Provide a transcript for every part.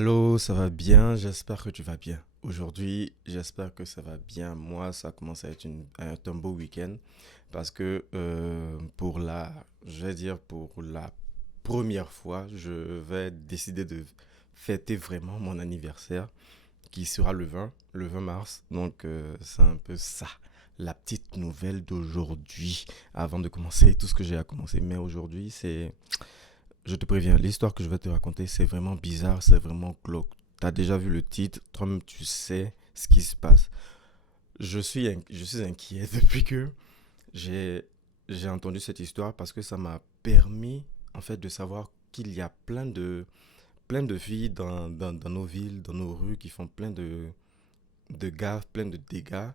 Allô, ça va bien? J'espère que tu vas bien. Aujourd'hui, j'espère que ça va bien. Moi, ça commence à être un beau week-end parce que je vais dire pour la première fois, je vais décider de fêter vraiment mon anniversaire qui sera le 20 mars. Donc, c'est un peu ça, la petite nouvelle d'aujourd'hui avant de commencer tout ce que j'ai à commencer. Mais aujourd'hui, je te préviens, l'histoire que je vais te raconter, c'est vraiment bizarre, c'est vraiment glauque. T'as déjà vu le titre, toi-même tu sais ce qui se passe. Je suis inquiet depuis que j'ai, j'ai entendu cette histoire parce que ça m'a permis en fait de savoir qu'il y a plein de filles dans nos villes, dans nos rues qui font de gaffes, plein de dégâts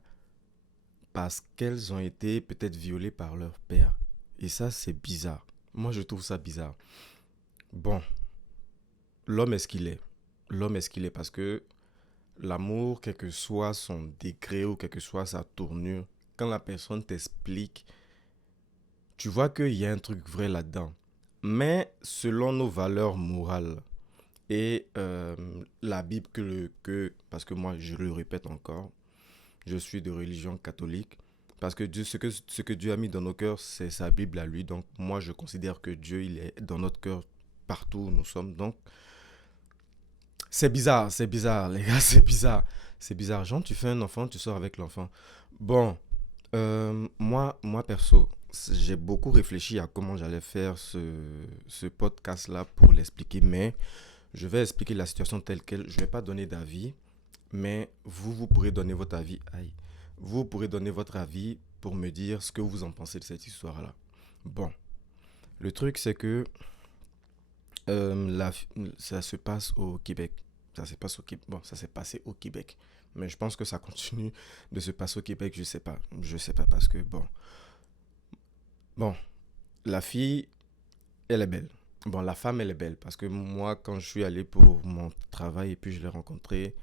parce qu'elles ont été peut-être violées par leur père. Et ça, c'est bizarre. Moi, je trouve ça bizarre. Bon, l'homme est ce qu'il est. L'homme est ce qu'il est parce que l'amour, quel que soit son degré ou quelle que soit sa tournure, quand la personne t'explique, tu vois qu'il y a un truc vrai là-dedans. Mais selon nos valeurs morales et la Bible parce que moi je le répète encore, je suis de religion catholique, parce que ce que Dieu a mis dans nos cœurs, c'est sa Bible à lui. Donc moi je considère que Dieu, il est dans notre cœur partout où nous sommes. Donc c'est bizarre, les gars, c'est bizarre. C'est bizarre. Genre, tu fais un enfant, tu sors avec l'enfant. Bon, moi perso, j'ai beaucoup réfléchi à comment j'allais faire ce podcast-là pour l'expliquer, mais je vais expliquer la situation telle qu'elle. Je ne vais pas donner d'avis, mais vous pourrez donner votre avis. Aïe. Vous pourrez donner votre avis pour me dire ce que vous en pensez de cette histoire-là. Bon, le truc, c'est que ça se passe au Québec. Ça se passe au Québec. Bon, ça s'est passé au Québec. Mais je pense que ça continue de se passer au Québec. Je sais pas. Je sais pas parce que, bon, la fille, elle est belle. Bon, la femme, elle est belle. Parce que moi, quand je suis allé pour mon travail et puis je l'ai rencontrée,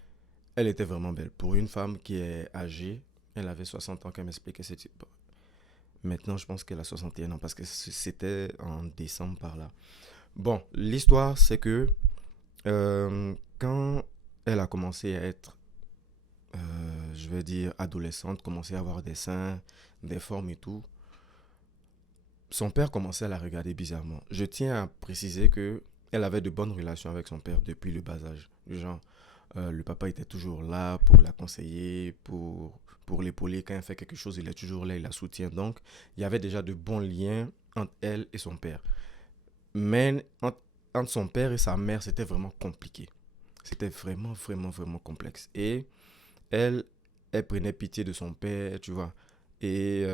elle était vraiment belle. Pour une femme qui est âgée, elle avait 60 ans qu'elle m'expliquait cette... Bon, maintenant, je pense qu'elle a 61 ans parce que c'était en décembre par là. Bon, l'histoire, c'est que quand elle a commencé à être, je vais dire, adolescente, commencer à avoir des seins, des formes et tout, son père commençait à la regarder bizarrement. Je tiens à préciser que elle avait de bonnes relations avec son père depuis le bas âge. Genre, le papa était toujours là pour la conseiller, pour l'épauler. Quand elle fait quelque chose, il est toujours là, il la soutient. Donc, il y avait déjà de bons liens entre elle et son père. Mais entre son père et sa mère, c'était vraiment compliqué. C'était vraiment, vraiment, vraiment complexe. Et elle, elle prenait pitié de son père, tu vois. Et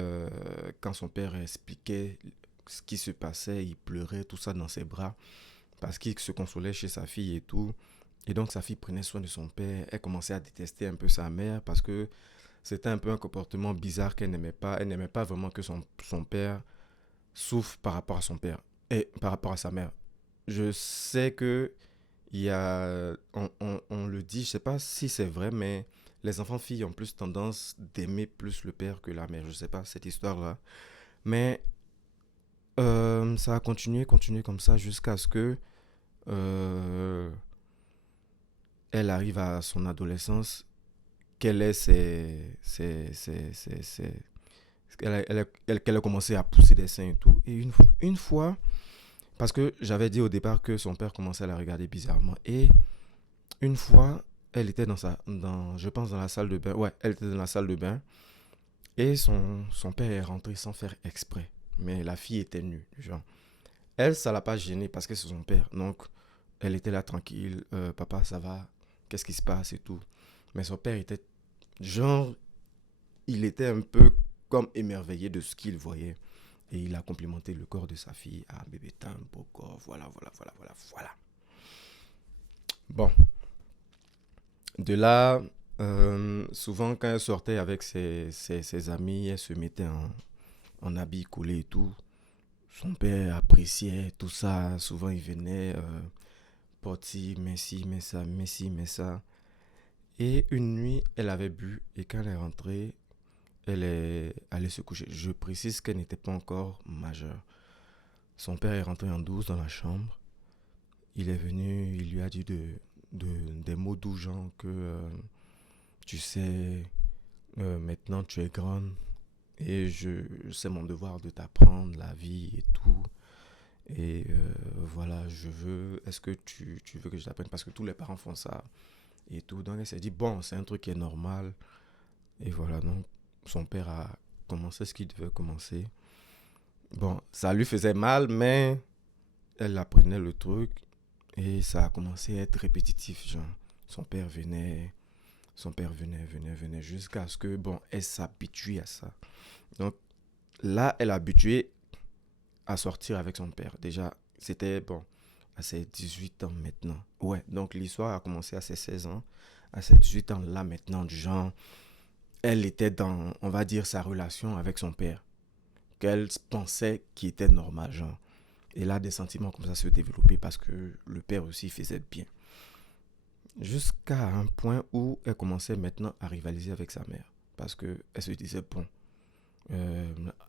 quand son père expliquait ce qui se passait, il pleurait, tout ça dans ses bras, parce qu'il se consolait chez sa fille et tout. Et donc sa fille prenait soin de son père. Elle commençait à détester un peu sa mère parce que c'était un peu un comportement bizarre qu'elle n'aimait pas. Elle n'aimait pas vraiment que son père souffre par rapport à son père et par rapport à sa mère. Je sais que on le dit, je sais pas si c'est vrai, mais les enfants filles ont plus tendance d'aimer plus le père que la mère. Je sais pas cette histoire-là. Mais ça a continué comme ça jusqu'à ce que euh, elle arrive à son adolescence, qu'elle ait qu'elle a commencé à pousser des seins et tout. Et une fois, parce que j'avais dit au départ que son père commençait à la regarder bizarrement. Et une fois, elle était je pense dans la salle de bain. Ouais, elle était dans la salle de bain. Et son père est rentré sans faire exprès. Mais la fille était nue, genre. Elle, ça l'a pas gênée parce que c'est son père. Donc, elle était là tranquille. Papa, ça va? Qu'est-ce qui se passe et tout. Mais son père était, genre, il était un peu comme émerveillé de ce qu'il voyait. Et il a complimenté le corps de sa fille. Ah, bébé, t'as un beau corps. Voilà, voilà, voilà, voilà, voilà. Bon, de là, souvent quand elle sortait avec ses amis, elle se mettait en habit coulé et tout. Son père appréciait tout ça. Souvent, il venait, Porti, mais ci, mais ça, mais ci, mais ça. Et une nuit, elle avait bu et quand elle est rentrée, elle est allée se coucher. Je précise qu'elle n'était pas encore majeure. Son père est rentré en douce dans la chambre. Il est venu, il lui a dit des mots doux, genre que tu sais, maintenant tu es grande et c'est mon devoir de t'apprendre la vie et tout. Et voilà, est-ce que tu veux que je t'apprenne? Parce que tous les parents font ça et tout. Donc elle s'est dit, bon, c'est un truc qui est normal. Et voilà, donc son père a commencé ce qu'il devait commencer. Bon, ça lui faisait mal, mais elle apprenait le truc et ça a commencé à être répétitif. Genre, son père venait, venait jusqu'à ce que, bon, elle s'habitue à ça. Donc là, elle a habitué à sortir avec son père. Déjà, c'était, bon, à ses 18 ans maintenant. Ouais, donc l'histoire a commencé à ses 16 ans. À ses 18 ans, là maintenant, du genre, elle était dans, on va dire, sa relation avec son père, qu'elle pensait qui était normal, genre. Et là, des sentiments comme ça se développaient parce que le père aussi faisait bien. Jusqu'à un point où elle commençait maintenant à rivaliser avec sa mère. Parce qu'elle se disait, bon,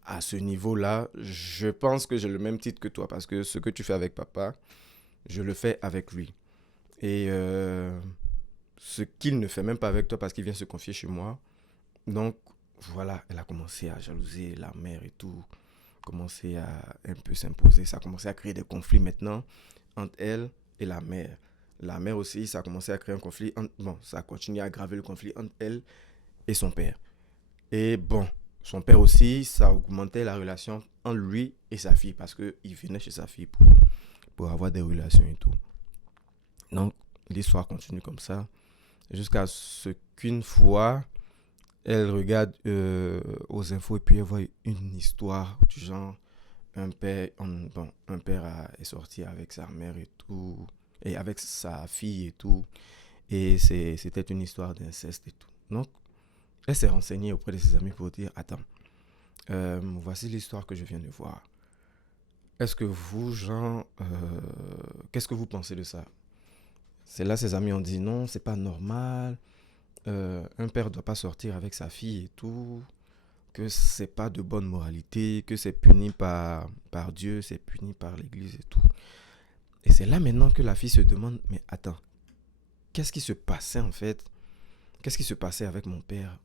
à ce niveau-là, je pense que j'ai le même titre que toi. Parce que ce que tu fais avec papa, je le fais avec lui. Et ce qu'il ne fait même pas avec toi parce qu'il vient se confier chez moi. Donc, voilà, elle a commencé à jalouser la mère et tout. Commencé à un peu s'imposer. Ça a commencé à créer des conflits maintenant entre elle et la mère. La mère aussi, ça a commencé à créer un conflit. Bon, ça a continué à aggraver le conflit entre elle et son père. Et bon, son père aussi, ça augmentait la relation entre lui et sa fille parce qu'il venait chez sa fille pour avoir des relations et tout. Donc, l'histoire continue comme ça jusqu'à ce qu'une fois, elle regarde aux infos et puis elle voit une histoire du genre un père est sorti avec sa mère et tout, et avec sa fille et tout, et c'était une histoire d'inceste et tout. Donc, elle s'est renseignée auprès de ses amis pour dire, attends, voici l'histoire que je viens de voir. Est-ce que vous, Jean, qu'est-ce que vous pensez de ça? C'est là ses amis ont dit, non, c'est pas normal, un père ne doit pas sortir avec sa fille et tout, que c'est pas de bonne moralité, que c'est puni par Dieu, c'est puni par l'Église et tout. Et c'est là maintenant que la fille se demande, mais attends, qu'est-ce qui se passait en fait? Qu'est-ce qui se passait avec mon père?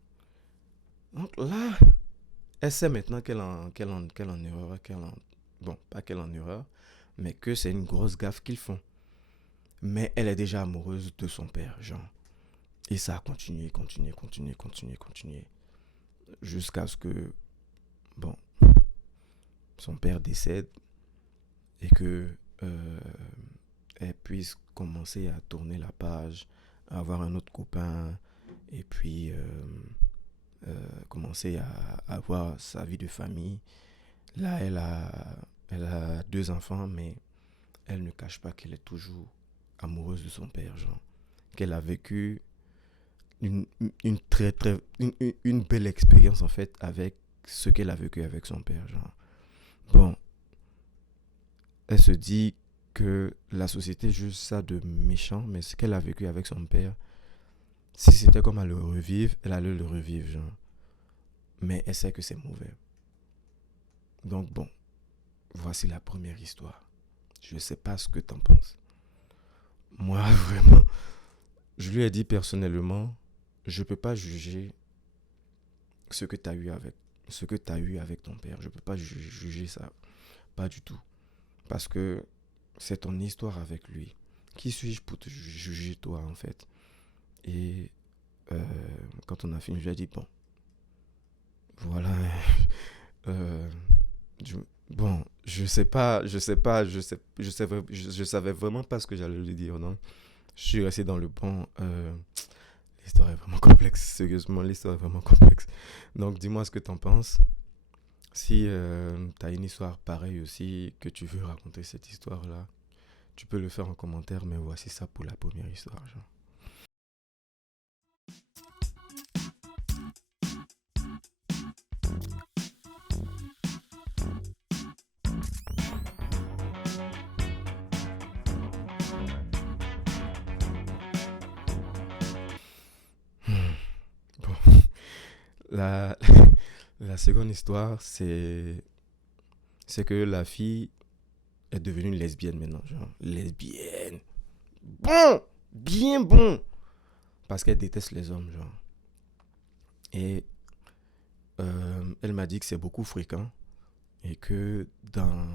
Donc là, elle sait maintenant qu'elle en erreur, bon, pas qu'elle en erreur, mais que c'est une grosse gaffe qu'ils font. Mais elle est déjà amoureuse de son père, Jean. Et ça a continué, jusqu'à ce que, bon, son père décède et que elle puisse commencer à tourner la page, à avoir un autre copain et puis commencer à avoir sa vie de famille. Là, elle a deux enfants, mais elle ne cache pas qu'elle est toujours amoureuse de son père, genre. Qu'elle a vécu une très, très, une belle expérience, en fait, avec ce qu'elle a vécu avec son père, genre. Bon, elle se dit que la société juge ça de méchant, mais ce qu'elle a vécu avec son père, si c'était comme à le revivre, elle allait le revivre, genre. Mais elle sait que c'est mauvais. Donc bon, voici la première histoire. Je ne sais pas ce que t'en penses. Moi, vraiment, je lui ai dit personnellement, je ne peux pas juger ce que tu as eu avec ton père. Je ne peux pas juger ça, pas du tout. Parce que c'est ton histoire avec lui. Qui suis-je pour te juger toi, en fait? Et quand on a fini, je lui ai dit, bon, voilà. euh, je, bon, je savais vraiment pas ce que j'allais lui dire, non? Je suis resté dans le bon. L'histoire est vraiment complexe, sérieusement, l'histoire est vraiment complexe. Donc, dis-moi ce que t'en penses. Si t'as une histoire pareille aussi, que tu veux raconter cette histoire-là, tu peux le faire en commentaire, mais voici ça pour la première histoire, genre. Bon, la, la seconde histoire, c'est que la fille est devenue lesbienne maintenant, genre lesbienne. Bon, bien bon. Parce qu'elle déteste les hommes, genre. Et elle m'a dit que c'est beaucoup fréquent et que dans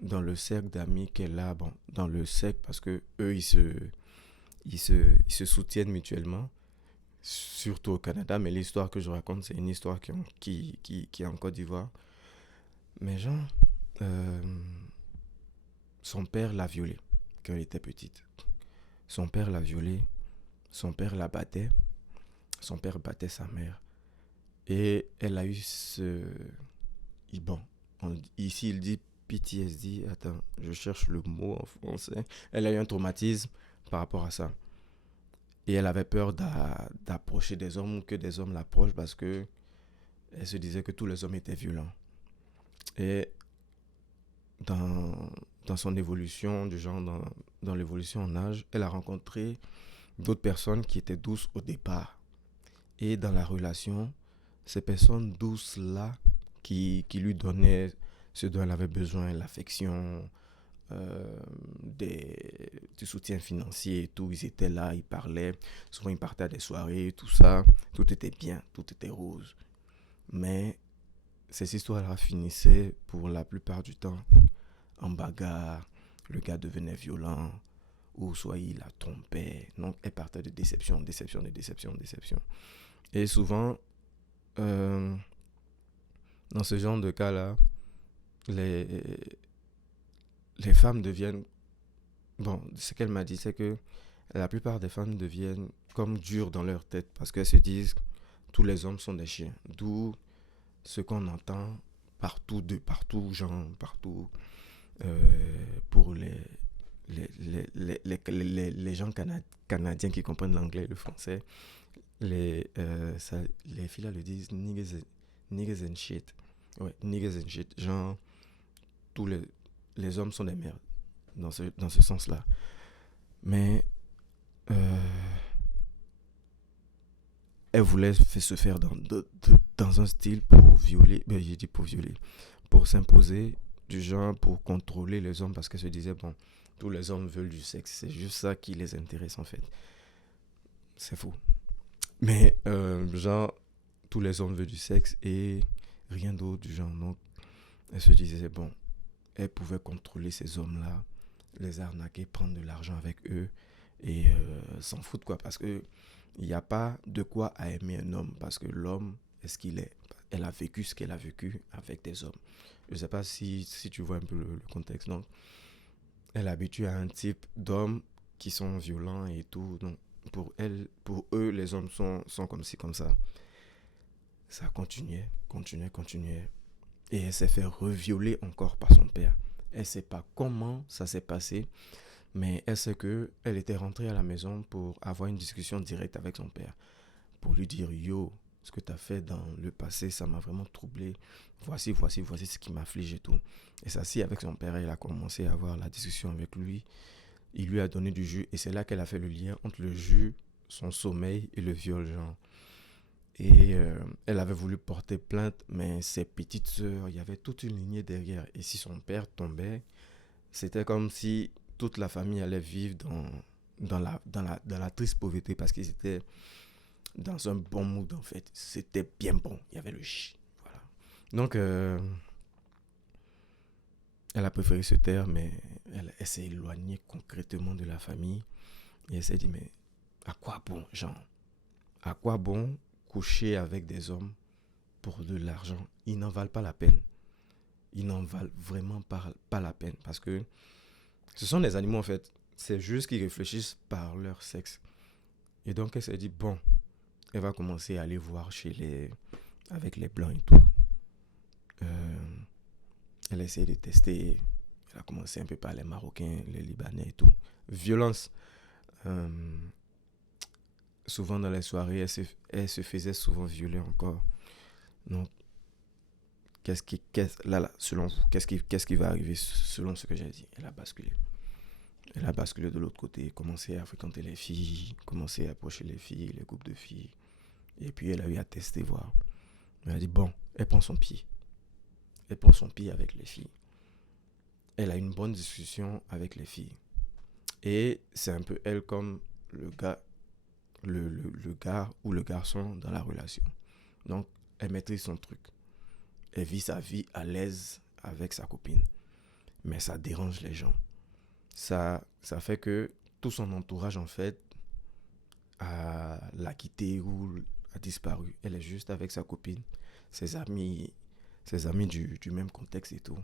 le cercle d'amis qu'elle a, bon, dans le cercle, parce que eux, ils se soutiennent mutuellement, surtout au Canada, mais l'histoire que je raconte, c'est une histoire qui est en Côte d'Ivoire. Mais genre, euh, son père l'a violée quand elle était petite. Son père l'a violée, son père la battait, son père battait sa mère. Et elle a eu ce... Bon, ici il dit PTSD, attends, je cherche le mot en français. Elle a eu un traumatisme par rapport à ça. Et elle avait peur d'approcher des hommes ou que des hommes l'approchent parce que elle se disait que tous les hommes étaient violents. Et dans, dans son évolution, du genre dans l'évolution en âge, elle a rencontré d'autres personnes qui étaient douces au départ. Et dans la relation, ces personnes douces-là qui lui donnaient ce dont elle avait besoin, l'affection, du soutien financier et tout. Ils étaient là, ils parlaient. Souvent, ils partaient à des soirées, tout ça. Tout était bien, tout était rose. Mais ces histoires-là finissaient pour la plupart du temps en bagarre. Le gars devenait violent ou soit il la trompait. Donc, elle partait de déception, déception, de déception, déception. Et souvent, euh, dans ce genre de cas-là, les, les femmes deviennent... Bon, ce qu'elle m'a dit, c'est que la plupart des femmes deviennent comme dures dans leur tête parce qu'elles se disent tous les hommes sont des chiens. D'où ce qu'on entend partout, de partout, genre, partout, pour les gens canadiens qui comprennent l'anglais et le français. Les filles là le disent niggas and shit. Ouais, niggas and shit. Genre, tous les hommes sont des merdes dans ce sens-là. Mais euh, elle voulait se faire dans un style pour violer, ben, j'ai dit pour violer, pour s'imposer du genre, pour contrôler les hommes parce qu'elle se disait, bon, tous les hommes veulent du sexe, c'est juste ça qui les intéresse en fait. C'est faux. Mais genre, tous les hommes veulent du sexe et rien d'autre du genre. Donc, elle se disait, bon, elle pouvait contrôler ces hommes-là, les arnaquer, prendre de l'argent avec eux et s'en foutre quoi. Parce que il n'y a pas de quoi à aimer un homme parce que l'homme est ce qu'il est. Elle a vécu ce qu'elle a vécu avec des hommes. Je ne sais pas si tu vois un peu le contexte. Donc, elle est habituée à un type d'hommes qui sont violents et tout. Donc, pour eux, les hommes sont comme ci, comme ça. Ça continuait, continuait, continuait. Et elle s'est fait revioler encore par son père. Elle ne sait pas comment ça s'est passé, mais elle sait qu'elle était rentrée à la maison pour avoir une discussion directe avec son père. Pour lui dire, yo, ce que tu as fait dans le passé, ça m'a vraiment troublé. Voici ce qui m'afflige et tout. Et ça, si avec son père, elle a commencé à avoir la discussion avec lui. Il lui a donné du jus. Et c'est là qu'elle a fait le lien entre le jus, son sommeil et le viol, genre. Et elle avait voulu porter plainte, mais ses petites sœurs, il y avait toute une lignée derrière. Et si son père tombait, c'était comme si toute la famille allait vivre dans la triste pauvreté parce qu'ils étaient dans un bon mood en fait. C'était bien bon. Il y avait le chi. Voilà. Donc, elle a préféré se taire, mais elle s'est éloignée concrètement de la famille. Et elle s'est dit, mais à quoi bon, genre, à quoi bon coucher avec des hommes pour de l'argent? Ils n'en valent pas la peine. Ils n'en valent vraiment pas la peine. Parce que ce sont des animaux en fait. C'est juste qu'ils réfléchissent par leur sexe. Et donc elle s'est dit, bon, elle va commencer à aller voir avec les blancs et tout. Euh, Elle a essayé de tester. Elle a commencé un peu par les Marocains, les Libanais et tout. Violence. Euh, Souvent dans les soirées, elle se faisait souvent violer encore. Donc, selon vous, qu'est-ce qui va arriver selon ce que j'ai dit? Elle a basculé. Elle a basculé de l'autre côté, commencé à fréquenter les filles, commencé à approcher les filles, les groupes de filles. Et puis elle a eu à tester, voir. Elle a dit, bon, elle prend son pied. Elle prend son pied avec les filles. Elle a une bonne discussion avec les filles. Et c'est un peu elle comme le gars, le gars ou le garçon dans la relation. Donc, elle maîtrise son truc. Elle vit sa vie à l'aise avec sa copine. Mais ça dérange les gens. Ça fait que tout son entourage, en fait, l'a quitté ou a disparu. Elle est juste avec sa copine, ses amis, du même contexte et tout.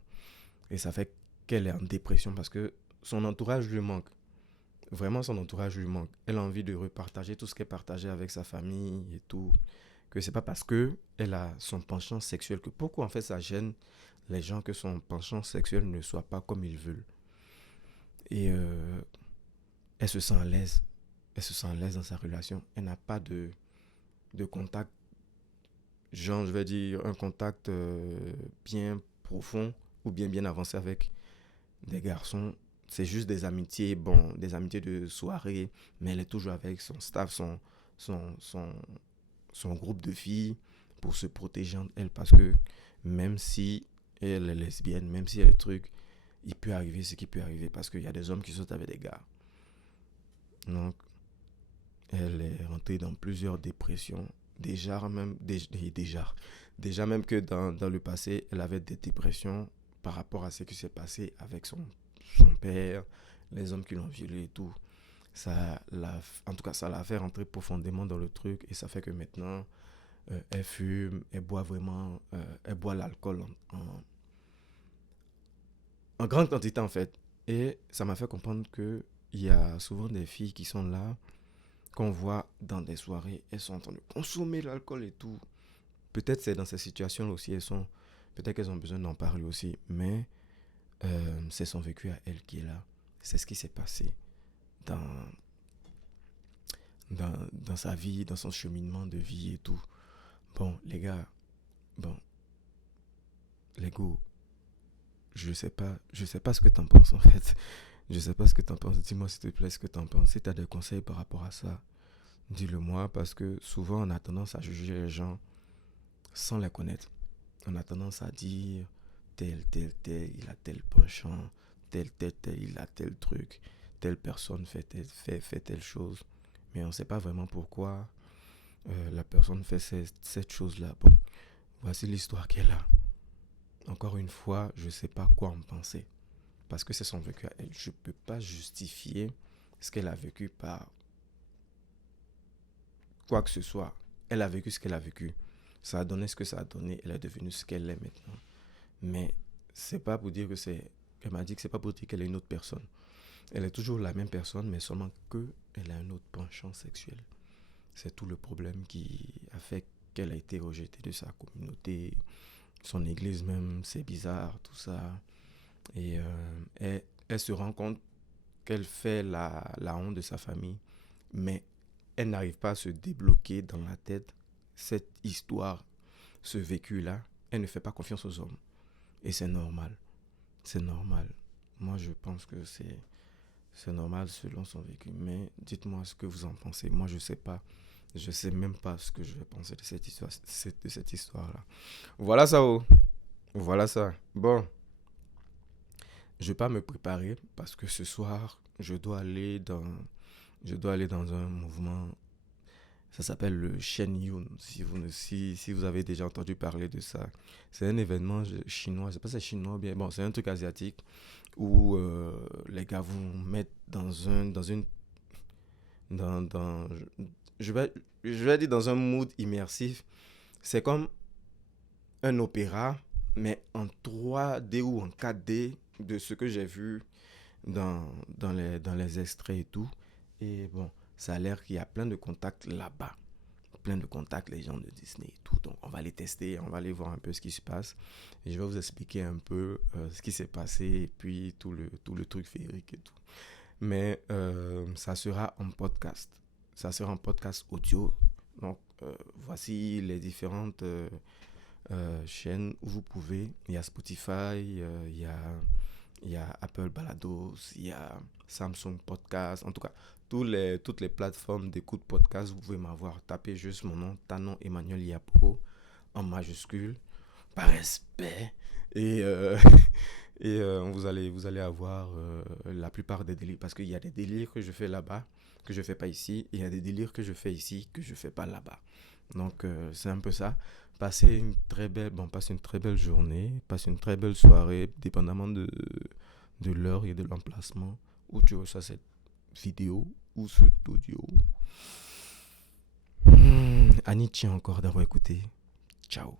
Et ça fait qu'elle est en dépression parce que son entourage lui manque. Vraiment, son entourage lui manque. Elle a envie de repartager tout ce qu'elle partageait avec sa famille et tout. Que c'est pas parce que elle a son penchant sexuel que pourquoi en fait ça gêne les gens que son penchant sexuel ne soit pas comme ils veulent. Et elle se sent à l'aise. Elle se sent à l'aise dans sa relation. Elle n'a pas de contact, genre je vais dire un contact bien profond ou bien avancé avec des garçons. C'est juste des amitiés, bon, des amitiés de soirée, mais elle est toujours avec son staff, son, son, son groupe de filles pour se protéger entre elles parce que même si elle est lesbienne, même si elle est truc, il peut arriver ce qui peut arriver parce qu'il y a des hommes qui sautent avec des gars. Donc, elle est rentrée dans plusieurs dépressions. Déjà même que dans le passé, elle avait des dépressions par rapport à ce qui s'est passé avec son père, les hommes qui l'ont violée et tout. En tout cas, ça l'a fait rentrer profondément dans le truc et ça fait que maintenant, elle fume, elle boit vraiment, elle boit l'alcool en grande quantité en fait. Et ça m'a fait comprendre que il y a souvent des filles qui sont là, qu'on voit dans des soirées, elles sont en train de consommer l'alcool et tout. Peut-être c'est dans ces situations-là aussi, peut-être qu'elles ont besoin d'en parler aussi, mais c'est son vécu à elle qui est là. C'est ce qui s'est passé dans, dans sa vie, dans son cheminement de vie et tout. Bon, les gars, bon, les go, je sais pas ce que t'en penses en fait. Je sais pas ce que t'en penses. Dis-moi s'il te plaît ce que t'en penses. Si t'as des conseils par rapport à ça, dis-le moi parce que souvent on a tendance à juger les gens sans les connaître. On a tendance à dire tel, il a tel penchant, tel, il a tel truc, telle personne fait telle chose. Mais on ne sait pas vraiment pourquoi la personne fait cette chose-là. Bon, voici l'histoire qu'elle a. Encore une fois, je ne sais pas quoi en penser. Parce que c'est son vécu à elle. Je ne peux pas justifier ce qu'elle a vécu par quoi que ce soit. Elle a vécu ce qu'elle a vécu. Ça a donné ce que ça a donné. Elle est devenue ce qu'elle est maintenant. Mais c'est pas pour dire que c'est... Elle m'a dit que c'est pas pour dire qu'elle est une autre personne. Elle est toujours la même personne, mais seulement qu'elle a un autre penchant sexuel. C'est tout le problème qui a fait qu'elle a été rejetée de sa communauté, son église même, c'est bizarre, tout ça. Et elle se rend compte qu'elle fait la honte de sa famille, mais elle n'arrive pas à se débloquer dans la tête cette histoire, ce vécu-là. Elle ne fait pas confiance aux hommes. Et c'est normal. C'est normal. Moi, je pense que c'est normal selon son vécu. Mais dites-moi ce que vous en pensez. Moi, je sais pas. Je sais même pas ce que je vais penser de cette histoire-là. Voilà ça, oh. Voilà ça. Bon, je vais pas me préparer parce que ce soir, je dois aller dans un mouvement. Ça s'appelle le Shen Yun, si vous avez déjà entendu parler de ça. C'est un événement chinois, je sais pas si c'est chinois ou bien, bon, c'est un truc asiatique où les gars vous mettent dans je vais dire dans un mood immersif. C'est comme un opéra, mais en 3D ou en 4D de ce que j'ai vu dans les extraits et tout. Et bon, ça a l'air qu'il y a plein de contacts là-bas. Plein de contacts, les gens de Disney et tout. Donc, on va les tester, on va aller voir un peu ce qui se passe. Et je vais vous expliquer un peu ce qui s'est passé et puis tout le truc féerique et tout. Mais ça sera en podcast. Ça sera en podcast audio. Donc, voici les différentes chaînes où vous pouvez. Il y a Spotify, il y a Apple Balados, il y a Samsung Podcast. En tout cas, toutes les plateformes d'écoute podcast, vous pouvez m'avoir. Tapez juste mon nom, Tanon Emmanuel Yapo, en majuscule, par respect. Et, Et vous allez avoir la plupart des délires. Parce qu'il y a des délires que je fais là-bas, que je fais pas ici. Et il y a des délires que je fais ici, que je fais pas là-bas. Donc, c'est un peu ça. Passe une très belle journée, passe une très belle soirée, dépendamment de l'heure et de l'emplacement où tu reçois cette vidéo ou cet audio. Annie, tiens encore d'avoir écouté. Ciao.